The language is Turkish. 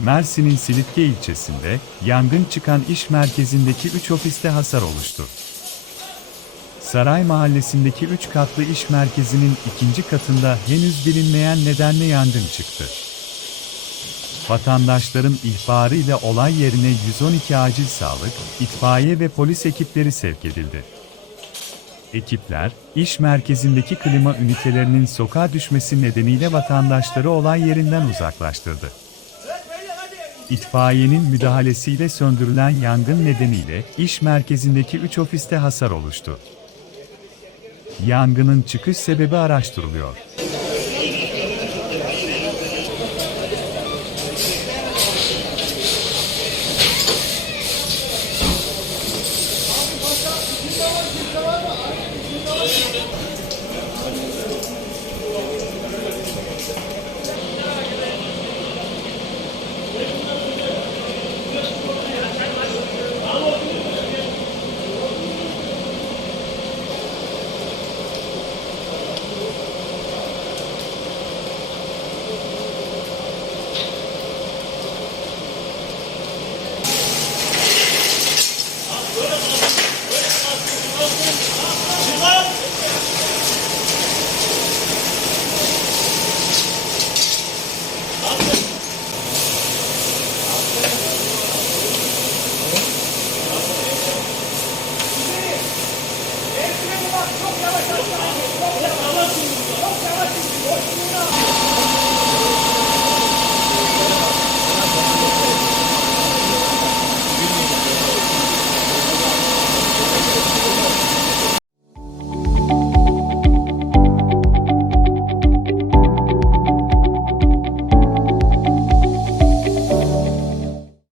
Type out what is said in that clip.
Mersin'in Silifke ilçesinde, yangın çıkan iş merkezindeki 3 ofiste hasar oluştu. Saray Mahallesi'ndeki 3 katlı iş merkezinin ikinci katında henüz bilinmeyen nedenle yangın çıktı. Vatandaşların ihbarıyla olay yerine 112 acil sağlık, itfaiye ve polis ekipleri sevk edildi. Ekipler, iş merkezindeki klima ünitelerinin sokağa düşmesi nedeniyle vatandaşları olay yerinden uzaklaştırdı itfaiyenin müdahalesiyle söndürülen yangın nedeniyle iş merkezindeki 3 ofiste hasar oluştu. Yangının çıkış sebebi araştırılıyor.